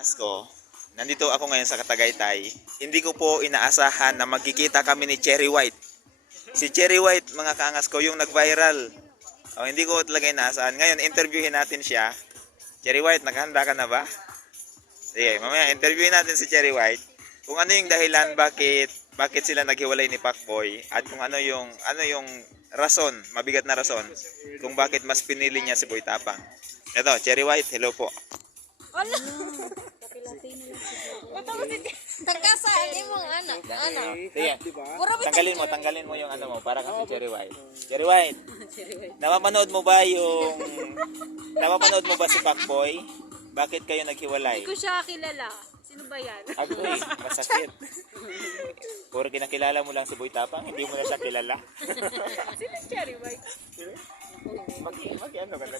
kaangas ko, nandito ako ngayon sa Katagaytay. Hindi ko po inaasahan na magkikita kami ni Cherry White. Si Cherry White, mga kaangas ko, yung nag-viral. Hindi ko talaga inaasahan. Ngayon, interviewin natin siya. Cherry White, naghanda ka na ba? Sige, mamaya interviewin natin si Cherry White. Kung ano yung dahilan bakit sila naghiwalay ni Pacboy at kung ano yung rason, mabigat na rason kung bakit mas pinili niya si Boy Tapang. Ito, Cherry White, hello po. Wala. Tagkasaan imong anak. Ano? Sige, tanggalin mo yung ano mo para kasi Cherry White. Cherry White, napapanood mo ba si Pacboy? Bakit kayo naghiwalay? Hindi ko siya kilala. Sino ba yan? Agoy, masakit. Puro kinakilala mo lang si Boy Tapang, hindi mo na siya kilala. Sino Cherry White? Ano ka na?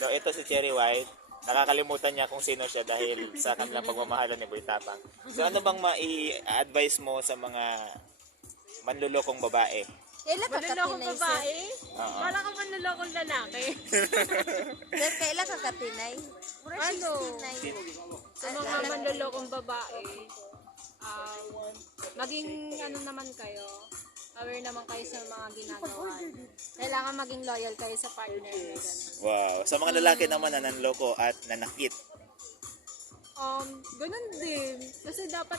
So, ito si Cherry White. Nakakalimutan niya kung sino siya dahil sa kanilang pagmamahalan ni Boy Tapang. So, ano bang mai-advise mo sa mga manlulokong babae? Manlulokong babae? Wala ka manlulokong lalaki. Kaila ka katinay? Ano? Sa mga manlulokong babae, maging ano naman kayo, aware naman kayo sa mga ginagawa. Kailangan maging loyal kayo sa partner na gano'n. Wow. Sa mga lalaki naman na nanloko at nanakit. Ganun din. Kasi dapat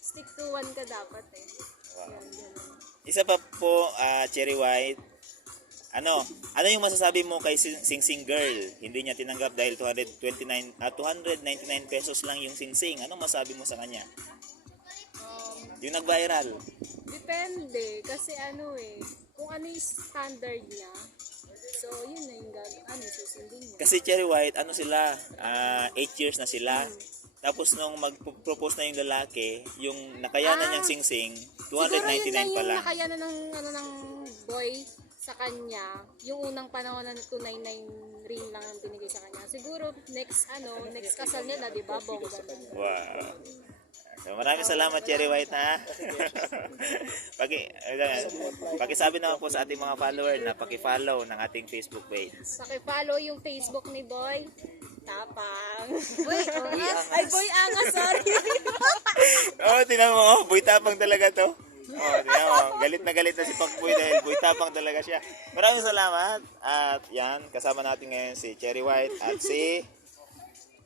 stick to one ka dapat eh. Wow. Yan, ganun. Isa pa po, Cherry White. Ano yung masasabi mo kay Sing Sing Girl? Hindi niya tinanggap dahil 299 pesos lang yung Sing Sing. Anong masabi mo sa kanya? Yung nag-viral. Depende. Kasi kung ano yung standard niya, so yun na yung susundin niya. Kasi Cherry White, sila? 8 years na sila. Tapos nung mag-propose na yung lalaki, yung nakayanan niyang Sing Sing, 299 pala. Siguro yun na yung nakayanan ng boy sa kanya. Yung unang panahon na 299 ring lang ang binigay sa kanya. Siguro next kasal nila, di ba? Bongga. Wow. So, maraming salamat Cherry White ha. Pakisabi naman po sa ating mga follower na paki-follow ng ating Facebook page. Paki-follow yung Facebook ni Boy Tapang. Boy, angas. Ay, Boy Angas, sorry. Tingnan mo, Boy Tapang talaga to. Tingnan mo, galit na si Pacboy dahil Boy Tapang talaga siya. Maraming salamat. At yan, kasama natin ngayon si Cherry White at si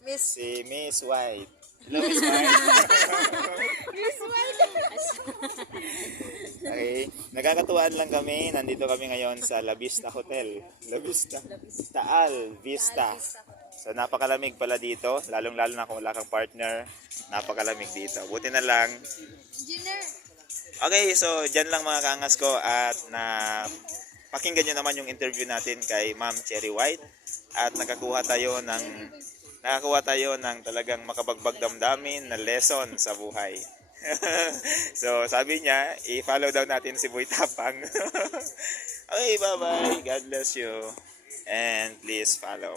Miss White. Hello, Miss White. Miss White. Okay, nagkakatuwaan lang kami. Nandito kami ngayon sa La Vista Hotel. La Vista. Taal Vista. So, napakalamig pala dito. Lalong-lalo na kung wala kang partner. Napakalamig dito. Buti na lang. Okay, so dyan lang mga kaangas ko. At pakinggan nyo naman yung interview natin kay Ma'am Cherry White. At nakakuha tayo ng talagang makabagbag damdamin na lesson sa buhay. So, sabi niya, i-follow daw natin si Boy Tapang. Okay, bye-bye. God bless you. And please follow.